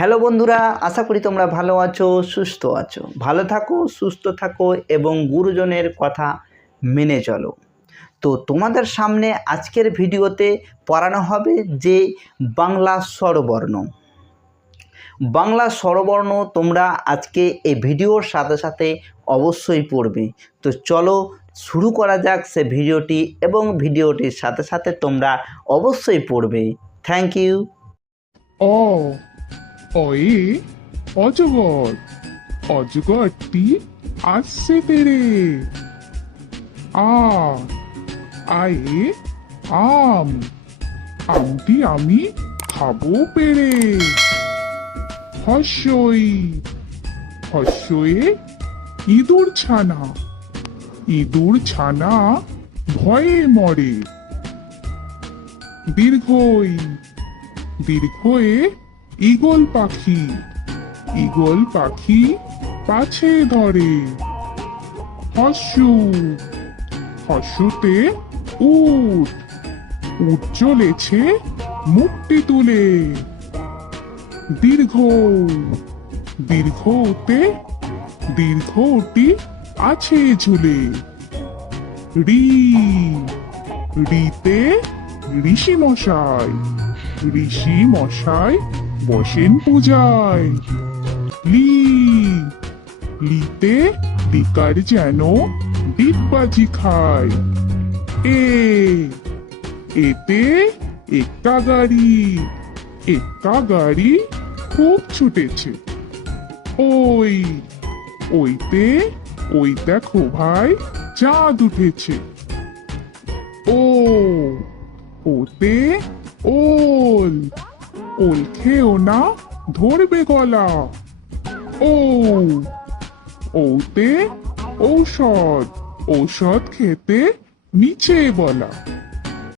Hello বন্ধুরা, আশা করি তোমরা ভালো আছো, সুস্থ আছো। ভালো থাকো, সুস্থ থাকো এবং গুরুজনের কথা মেনে চলো। তো তোমাদের সামনে আজকের ভিডিওতে পড়ানো হবে যে বাংলা স্বরবর্ণ। বাংলা স্বরবর্ণ তোমরা আজকে এই ভিডিওর সাথে সাথে অবশ্যই পড়বে। তো চলো শুরু করা যাক সে ভিডিওটি এবং ভিডিওটির সাথে সাথে তোমরা অবশ্যই পড়বে। Thank you. অ অয়ে অজগর। অজগরটি আসছে তেরে। আ, আয়ে আম। আমটি আমি খাব পেরে। হস্যই। হস্যয়ে ইঁদুর ছানা। ইঁদুর ছানা ভয়ে মরে। দীর্ঘই। দীর্ঘয়ে ঈগল পাখি। ঈগল পাখি পাছে ধরে। হস্যু। হস্যুতে উট। উট চলেছে মুক্তি তুলে। দীর্ঘ। দীর্ঘতে দীর্ঘটি আছে ঝুলে। রি। রিতে ঋষি মশাই। ঋষি মশাই বসেন পূজায়। লি, লিতে লিকার যেন ডিগবাজি খায়। এ, এতে একা গাড়ি একা গাড়ি খুব ছুটেছে। ওই, ওইতে, ওই দেখো ভাই, চাঁদ উঠেছে। ও, ওতে ওল ওল খেও না ধরবে গলা। ও ওতে ঔষধ ঔষধ খেতে নিচে বলা।